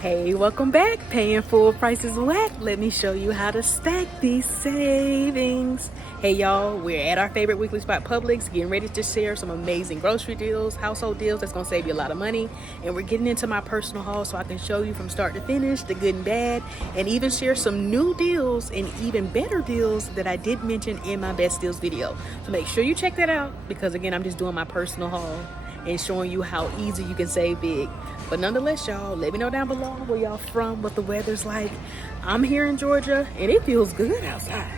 Hey, welcome back. Paying full prices whack. Let me show you how to stack these savings. Hey y'all, we're at our favorite weekly spot, Publix, getting ready to share some amazing grocery deals, household deals that's gonna save you a lot of money. And we're getting into my personal haul so I can show you from start to finish, the good and bad, and even share some new deals and even better deals that I did mention in my best deals video. So make sure you check that out because again, I'm just doing my personal haul and showing you how easy you can save big. But nonetheless, y'all, let me know down below where y'all from, what the weather's like. I'm here in Georgia and it feels good outside.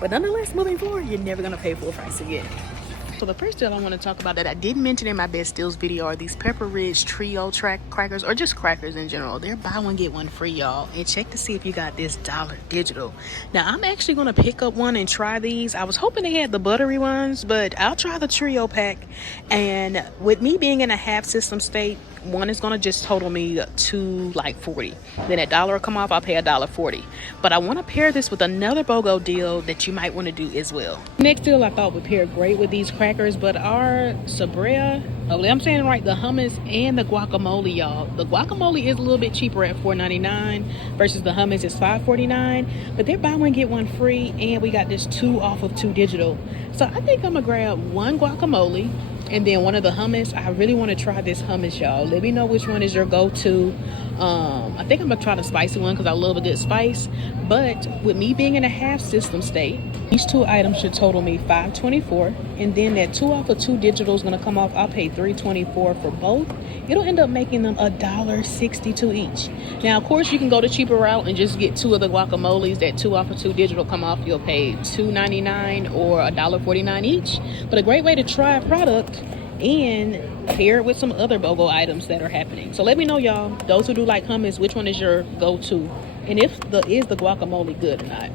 But nonetheless, moving forward, you're never gonna pay full price again. So the first deal I want to talk about that I did mention in my best deals video are these Pepperidge Trio crackers, or just crackers in general. They're buy one get one free, y'all. And check to see if you got this dollar digital. Now I'm actually going to pick up one and try these. I was hoping they had the buttery ones, but I'll try the trio pack. And with me being in a half system state, one is going to just total me to like $40. Then that dollar will come off, I'll pay $1.40. But I want to pair this with another BOGO deal that you might want to do as well. Next deal I thought would pair great with these crackers, but our Sabrea, I'm saying it right, the hummus and the guacamole, y'all. The guacamole is a little bit cheaper at $4.99 versus the hummus is $5.49. But they're buy one get one free, and we got this 2 off of 2 digital. So I think I'm gonna grab one guacamole and then one of the hummus. I really want to try this hummus, y'all. Let me know which one is your go-to. I think I'm gonna try the spicy one because I love a good spice. But with me being in a half system state, these 2 items should total me $5.24, and then that 2 off of 2 digital is gonna come off. I'll pay $3.24 for both. It'll end up making them $1.62 each. Now, of course, you can go the cheaper route and just get 2 of the guacamoles. That 2 off of 2 digital come off. You'll pay $2.99 or $1.49 each. But a great way to try a product and pair it with some other BOGO items that are happening. So let me know, y'all, those who do like hummus, which one is your go-to, and if the guacamole good or not.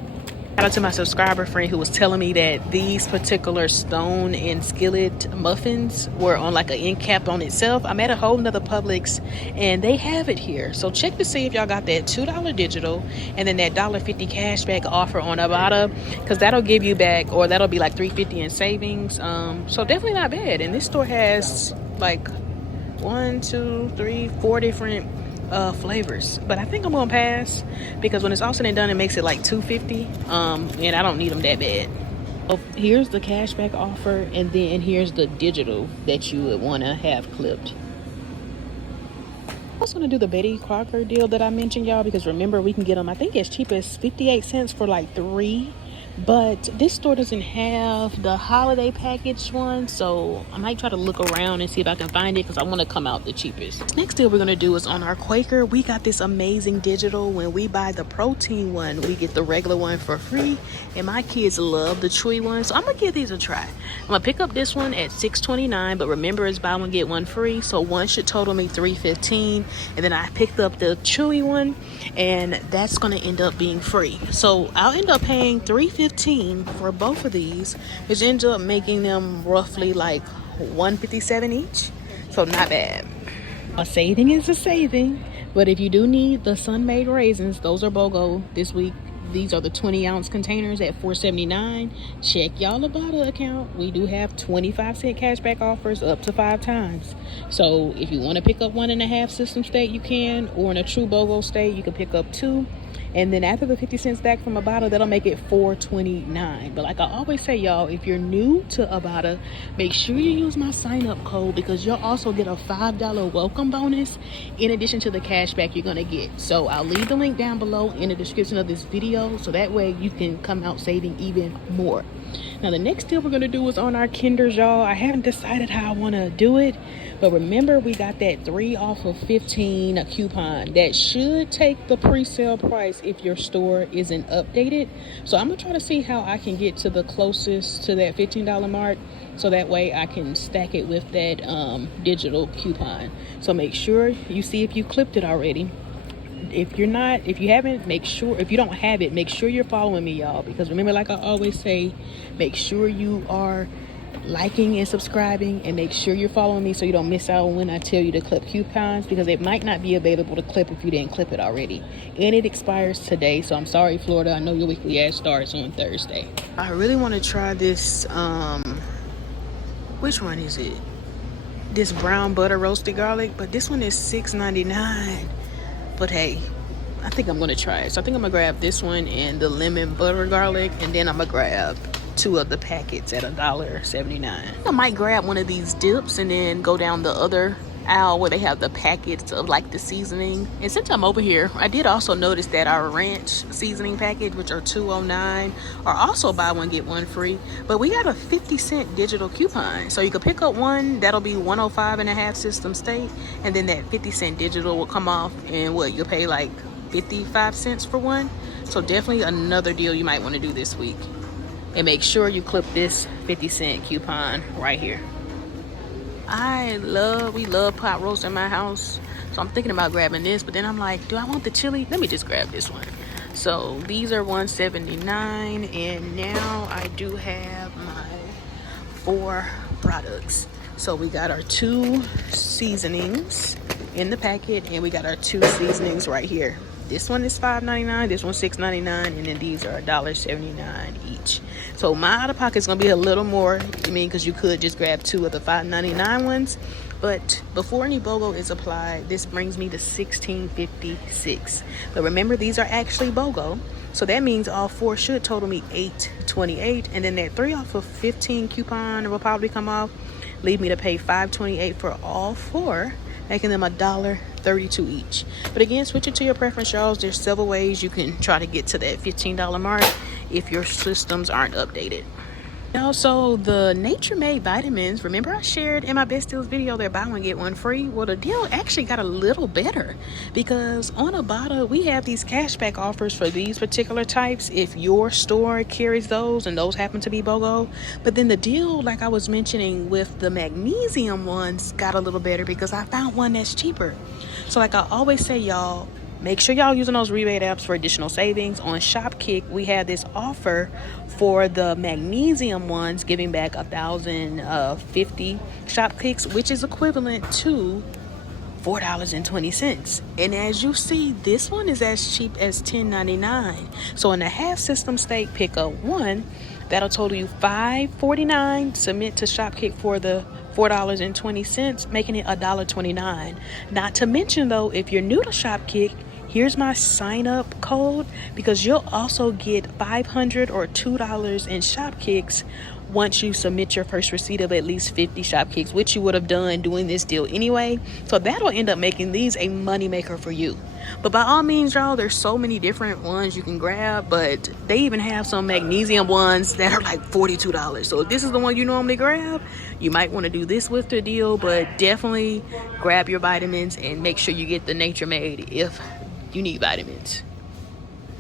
Shout out to my subscriber friend who was telling me that these particular stone and skillet muffins were on like an end cap on itself. I'm at a whole nother Publix and they have it here. So check to see if y'all got that $2 digital and then that $1.50 cashback offer on Ibotta, because that'll give you back, or that'll be like $3.50 in savings. So definitely not bad. And this store has like 4 different flavors, but I think I'm gonna pass because when it's all said and done, it makes it like $2.50, and I don't need them that bad. So here's the cashback offer, and then here's the digital that you would want to have clipped. I was gonna do the Betty Crocker deal that I mentioned, y'all, because remember, we can get them I think as cheap as 58 cents for like 3. But this store doesn't have the holiday package one, so I might try to look around and see if I can find it because I want to come out the cheapest. Next deal we're going to do is on our Quaker. We got this amazing digital. When we buy the protein one, we get the regular one for free, and my kids love the chewy one, so I'm going to give these a try. I'm going to pick up this one at $6.29, but remember, it's buy one get one free, so one should total me $3.15, and then I picked up the chewy one, and that's going to end up being free. So I'll end up paying $3.15 for both of these, which ends up making them roughly like $1.57 each. So not bad. A saving is a saving, but if you do need the Sun-Maid raisins, those are BOGO this week. These are the 20-ounce containers at $4.79. Check y'all Ibotta account. We do have 25-cent cashback offers up to 5 times. So if you want to pick up 1.5 system state, you can, or in a true BOGO state, you can pick up 2. And then after the 50 cents stack from Ibotta, that'll make it $4.29. But like I always say, y'all, if you're new to Ibotta, make sure you use my sign-up code because you'll also get a $5 welcome bonus in addition to the cashback you're gonna get. So I'll leave the link down below in the description of this video, so that way you can come out saving even more. Now the next deal we're gonna do is on our Kinders, y'all. I haven't decided how I want to do it, but remember, we got that 3 off of 15 coupon that should take the pre-sale price if your store isn't updated. So I'm gonna try to see how I can get to the closest to that $15 mark, so that way I can stack it with that digital coupon. So make sure you see if you clipped it already. If you haven't, make sure, if you don't have it, make sure you're following me, y'all, because remember, like I always say, make sure you are liking and subscribing, and make sure you're following me so you don't miss out when I tell you to clip coupons, because it might not be available to clip if you didn't clip it already, and it expires today. So I'm sorry, Florida, I know your weekly ad starts on Thursday. I really want to try this which one is it? This brown butter roasted garlic, but this one is $6.99. but hey, I think I'm gonna try it. So I think I'm gonna grab this one and the lemon butter garlic, and then I'm gonna grab 2 of the packets at $1.79. I might grab one of these dips and then go down the other aisle where they have the packets of like the seasoning. And since I'm over here, I did also notice that our ranch seasoning package, which are $2.09, are also buy one get one free. But we got a 50-cent digital coupon, so you can pick up one that'll be $105.5 system state, and then that 50-cent digital will come off, and what, you'll pay like 55 cents for one. So definitely another deal you might want to do this week. And make sure you clip this 50-cent coupon right here. We love pot roast in my house, so I'm thinking about grabbing this, but then I'm like, do I want the chili? Let me just grab this one. So these are $1.79, and now I do have my 4 products. So we got our 2 seasonings in the packet, and we got our 2 seasonings right here. This one is $5.99, this one's $6.99, and then these are $1.79 each. So my out of pocket is gonna be a little more, because you could just grab 2 of the $5.99 ones. But before any BOGO is applied, this brings me to $16.56. But remember, these are actually BOGO, so that means all 4 should total me $8.28, and then that 3 off of 15 coupon will probably come off, leave me to pay $5.28 for all 4, making them $1.32 each. But again, switch it to your preference, y'all. There's several ways you can try to get to that $15 mark if your systems aren't updated. Also, the Nature Made vitamins, remember I shared in my best deals video that buy one get one free? Well, the deal actually got a little better, because on Ibotta we have these cashback offers for these particular types if your store carries those and those happen to be BOGO. But then the deal, like I was mentioning with the magnesium ones, got a little better because I found one that's cheaper. So like I always say, y'all, make sure y'all using those rebate apps for additional savings. On Shopkick, we have this offer for the magnesium ones, giving back 1,050 Shopkicks, which is equivalent to $4.20. And as you see, this one is as cheap as $10.99. So in the half system state, pick up one, that'll total you $5.49. Submit to Shopkick for the $4.20, making it $1.29. Not to mention though, if you're new to Shopkick, here's my sign up code, because you'll also get $500 or $2 in Shopkicks once you submit your first receipt of at least 50 Shopkicks, which you would have done doing this deal anyway. So that'll end up making these a money maker for you. But by all means, y'all, there's so many different ones you can grab, but they even have some magnesium ones that are like $42. So if this is the one you normally grab, you might want to do this with the deal, but definitely grab your vitamins and make sure you get the Nature Made if you need vitamins.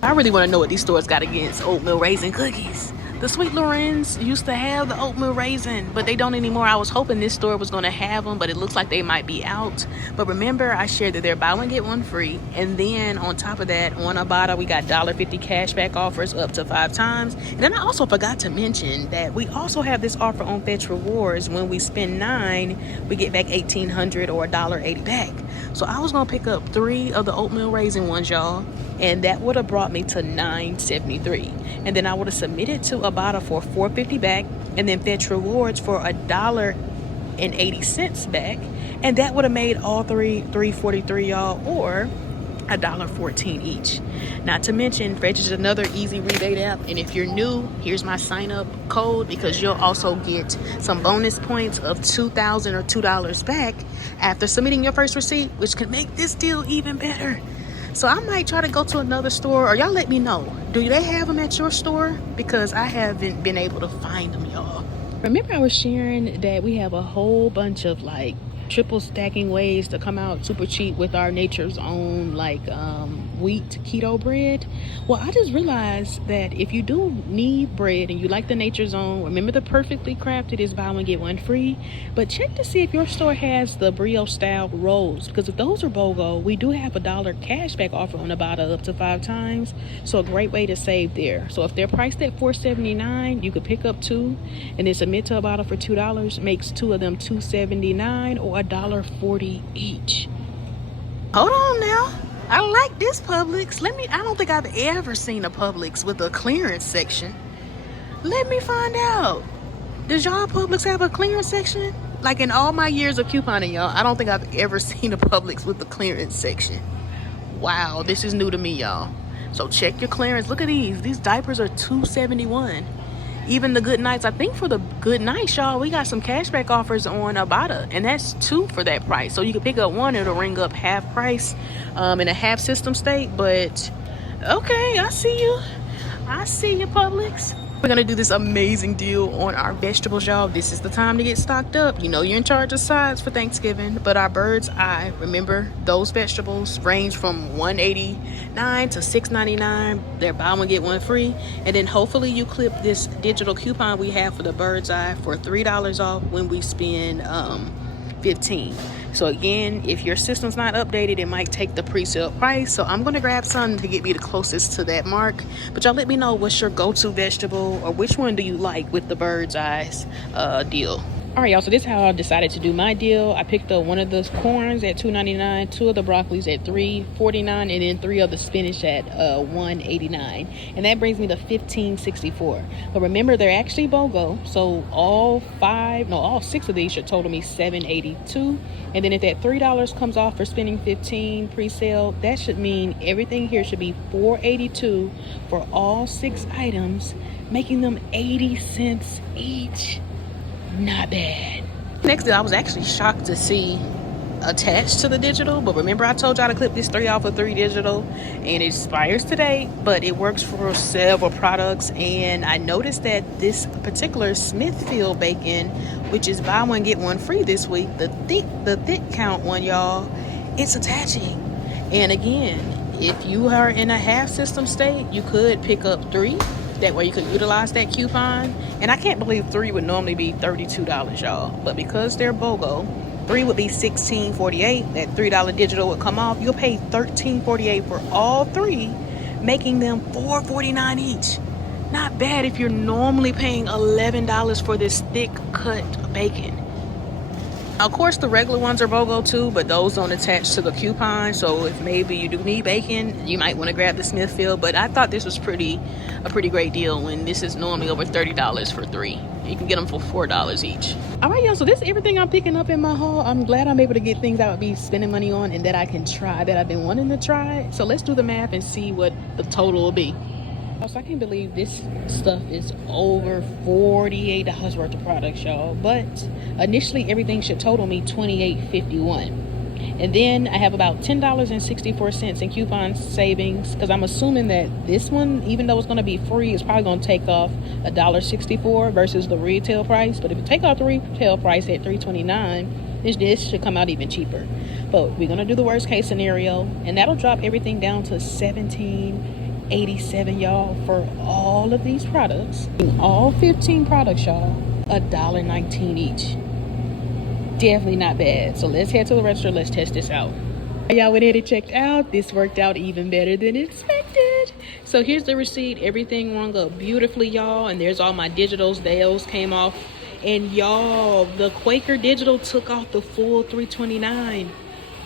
I really want to know what these stores got against oatmeal raisin cookies. The Sweet Lorenz used to have the oatmeal raisin, but they don't anymore. I was hoping this store was going to have them, but it looks like they might be out. But remember, I shared that they're buy one get one free, and then on top of that, on Ibotta we got $1.50 cashback offers up to 5 times. And then I also forgot to mention that we also have this offer on Fetch Rewards. When we spend $9, we get back $1,800 or $1.80 back. So I was gonna pick up 3 of the oatmeal raisin ones, y'all, and that would have brought me to $9.73. And then I would have submitted to Ibotta for $4.50 back, and then Fetch Rewards for $1.80 back, and that would have made all 3 $3.43, y'all, or $1.14 each. Not to mention, Fetch is another easy rebate app, and if you're new, here's my sign up code, because you'll also get some bonus points of $2,000 or $2 back after submitting your first receipt, which can make this deal even better. So I might try to go to another store, or y'all let me know, do they have them at your store? Because I haven't been able to find them, y'all. Remember I was sharing that we have a whole bunch of like triple stacking ways to come out super cheap with our Nature's Own like wheat keto bread. Well, I just realized that if you do need bread and you like the Nature's Own, remember the Perfectly Crafted is buy one get one free, but check to see if your store has the brioche style rolls, because if those are BOGO, we do have $1 cashback offer on Ibotta up to 5 times, so a great way to save there. So if they're priced at $4.79, you could pick up 2 and then submit to Ibotta for $2, makes 2 of them $2.79 or $1.40 each. Hold on now, I like this Publix. I don't think I've ever seen a Publix with a clearance section. Let me find out. Does y'all Publix have a clearance section? Like in all my years of couponing, y'all, I don't think I've ever seen a Publix with a clearance section. Wow, this is new to me, y'all. So check your clearance. Look at these. These diapers are $2.71. Even the good nights. I think for the good nights, y'all, we got some cashback offers on REBATE, and that's 2 for that price. So you can pick up 1, it'll ring up half price in a half system state. But okay, I see you. I see you, Publix. We're gonna do this amazing deal on our vegetables, y'all. This is the time to get stocked up. You know you're in charge of sides for Thanksgiving, but our bird's eye, remember, those vegetables range from $1.89 to $6.99. They're buy one get one free. And then hopefully you clip this digital coupon we have for the bird's eye for $3 off when we spend $15. So again, if your system's not updated, it might take the pre-sale price. So I'm gonna grab some to get me the closest to that mark. But y'all let me know what's your go-to vegetable, or which one do you like with the bird's eyes deal. All right, y'all, so this is how I decided to do my deal. I picked up 1 of the corns at $2.99, 2 of the broccolis at $3.49, and then 3 of the spinach at $1.89. And that brings me to $15.64. But remember, they're actually BOGO, so all 6 of these should total me $7.82. And then if that $3 comes off for spending $15 pre-sale, that should mean everything here should be $4.82 for all 6 items, making them 80 cents each. Not bad. Next, I was actually shocked to see attached to the digital, but remember I told y'all to clip this 3 off of 3 digital, and it expires today, but it works for several products. And I noticed that this particular Smithfield bacon, which is buy one get one free this week, the thick count one, y'all, it's attaching. And again, if you are in a half system state, you could pick up 3. That way you could utilize that coupon. And I can't believe 3 would normally be $32, y'all. But because they're BOGO, 3 would be $16.48. That $3 digital would come off. You'll pay $13.48 for all 3, making them $4.49 each. Not bad if you're normally paying $11 for this thick cut bacon. Of course, the regular ones are BOGO too, but those don't attach to the coupon. So if maybe you do need bacon, you might want to grab the Smithfield. But I thought this was a pretty great deal when this is normally over $30 for 3. You can get them for $4 each. All right, y'all, so this is everything I'm picking up in my haul. I'm glad I'm able to get things I would be spending money on and that I can try, that I've been wanting to try. So let's do the math and see what the total will be. So I can't believe this stuff is over $48 worth of products, y'all. But initially, everything should total me $28.51. And then I have about $10.64 in coupon savings, because I'm assuming that this one, even though it's going to be free, is probably going to take off $1.64 versus the retail price. But if you take off the retail price at $3.29, this should come out even cheaper. But we're going to do the worst case scenario, and that'll drop everything down to $17.87, y'all, for all of these products. All 15 products, y'all, $1.19 each. Definitely not bad. So let's head to the register. Let's test this out. Y'all went ahead and checked out. This worked out even better than expected. So here's the receipt. Everything rung up beautifully, y'all. And there's all my digitals. Those came off. And y'all, the Quaker digital took off the full $3.29.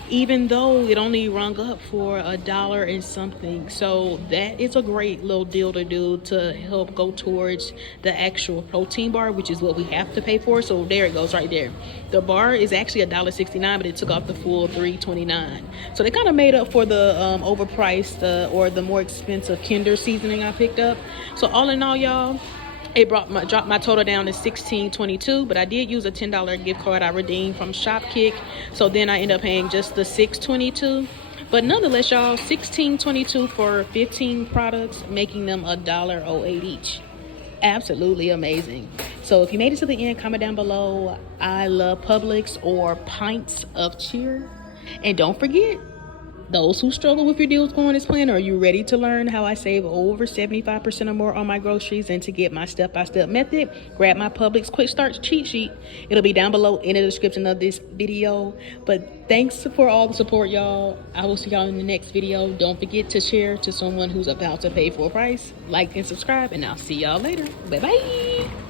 Even though it only rung up for $1 and something. So that is a great little deal to do to help go towards the actual protein bar, which is what we have to pay for. So there it goes right there. The bar is actually $1.69, but it took off the full $3.29. So they kind of made up for the overpriced or the more expensive Kinder seasoning I picked up. So all in all, y'all, it dropped my total down to $16.22, but I did use a $10 gift card I redeemed from Shopkick. So then I ended up paying just the $6.22. But nonetheless, y'all, $16.22 for 15 products, making them $1.08 each. Absolutely amazing. So if you made it to the end, comment down below, I love Publix or pints of cheer. And don't forget, those who struggle with your deals going as planned, are you ready to learn how I save over 75% or more on my groceries? And to get my step-by-step method, grab my Publix Quick Start cheat sheet. It'll be down below in the description of this video. But thanks for all the support, y'all. I will see y'all in the next video. Don't forget to share to someone who's about to pay full price. Like and subscribe, and I'll see y'all later. Bye-bye.